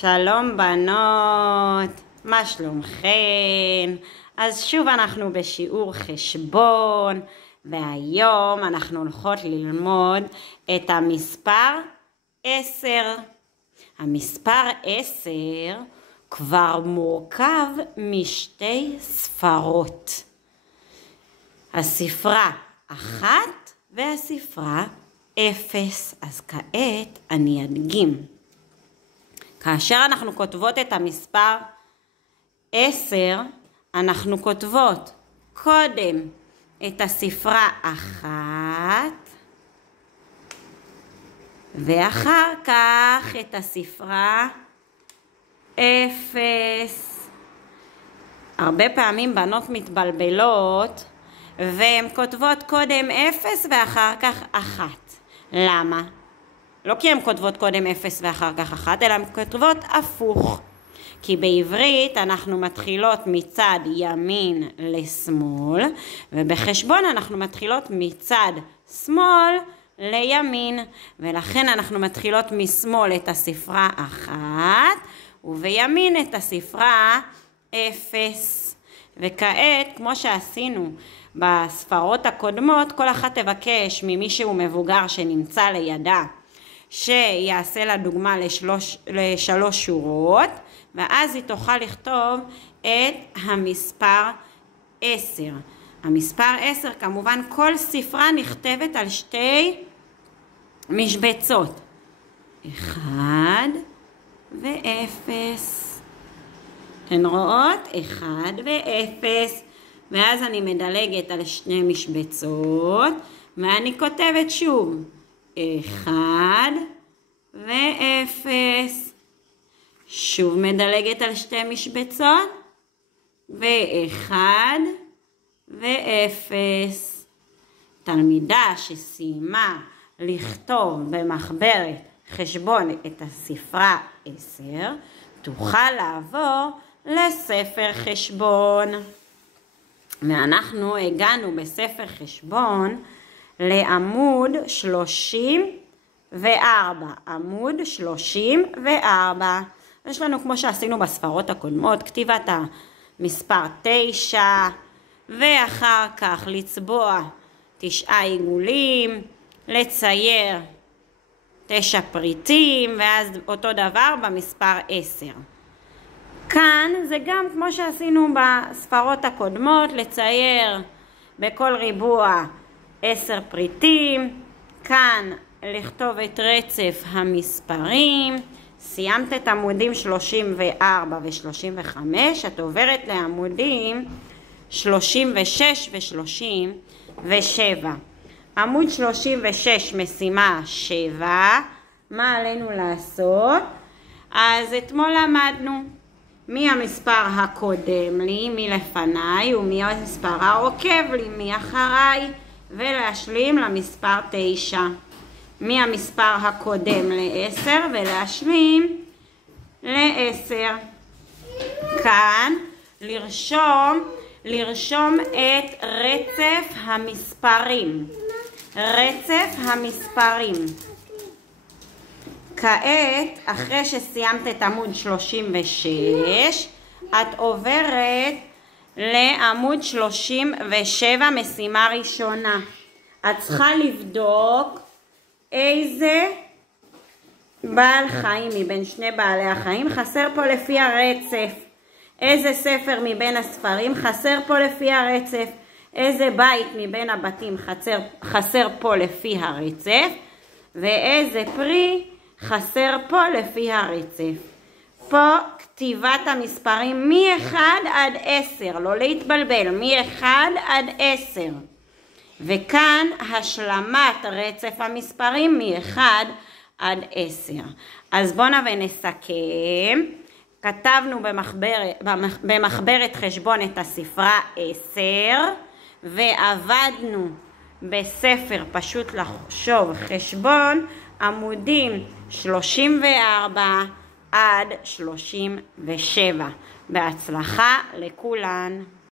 שלום בנות, מה שלומכן? אז שוב אנחנו בשיעור חשבון, והיום אנחנו הולכות ללמוד את המספר 10. המספר 10 כבר מורכב משתי ספרות. הספרה 1 והספרה 0. אז כעת אני אדגים. כאשר אנחנו כותבות את המספר 10, אנחנו כותבות קודם את הספרה 1, ואחר כך את הספרה 0. הרבה פעמים בנות מתבלבלות, והן כותבות קודם 0 ואחר כך 1. למה? לא כי הן כותבות קודם 0 ואחר כך 1, אלא הן כותבות הפוך. כי בעברית אנחנו מתחילות מצד ימין לשמאל, ובחשבון אנחנו מתחילות מצד שמאל לימין. ולכן אנחנו מתחילות משמאל את הספרה 1, ובימין את הספרה 0. וכעת, כמו שעשינו בספרות הקודמות, כל אחת תבקש ממישהו מבוגר שנמצא לידה, שיעשה לה דוגמה לשלוש שורות, ואז היא תוכל לכתוב את המספר 10. המספר 10, כמובן כל ספרה נכתבת על שתי משבצות. 1 ו-0. אתן רואות? 1 ו-0. ואז אני מדלגת על שני משבצות, ואני כותבת שוב. 1 ו-0. שוב מדלגת על שתי משבצות, ו1 ו-0. תלמידה שסיימה לכתוב במחברת חשבון את הספרה 10, תוכל לעבור לספר חשבון. ואנחנו הגענו בספר חשבון לעמוד 34. עמוד 34. יש לנו, כמו שעשינו בספרות הקודמות, כתיבת המספר 9, ואחר כך לצבוע 9 עיגולים, לצייר 9 פריטים, ואז אותו דבר במספר 10. כאן זה גם כמו שעשינו בספרות הקודמות, לצייר בכל ריבוע 10 פריטים. כאן לכתוב את רצף המספרים. סיימת את עמודים 34 ו-35, את עוברת לעמודים 36 ו-37. עמוד 36 משימה 7. מה עלינו לעשות? אז אתמול למדנו מי המספר הקודם לי, מי לפניי, ומי המספר העוקב לי, מי אחריי, ולהשלים למספר 9. מי המספר הקודם ל10 ולהשלים ל10. כאן לרשום את רצף המספרים. רצף המספרים. כעת, אחרי שסיימת את עמוד 36, את עוברת לעמוד 37, משימה ראשונה. את צריכה לבדוק איזה בעל חיים מבין שני בעלי החיים חסר פה לפי הרצף. איזה ספר מבין הספרים חסר פה לפי הרצף. איזה בית מבין הבתים חסר פה לפי הרצף. ואיזה פרי חסר פה לפי הרצף. פה כתיבת המספרים מ-1 עד 10. לא להתבלבל. מ-1 עד 10. וכאן השלמת רצף המספרים מ-1 עד 10. אז בואו ונסכם. כתבנו במחברת חשבון את הספרה 10, ועבדנו בספר פשוט לחשוב חשבון עמודים 34 עד 37. בהצלחה לכולן.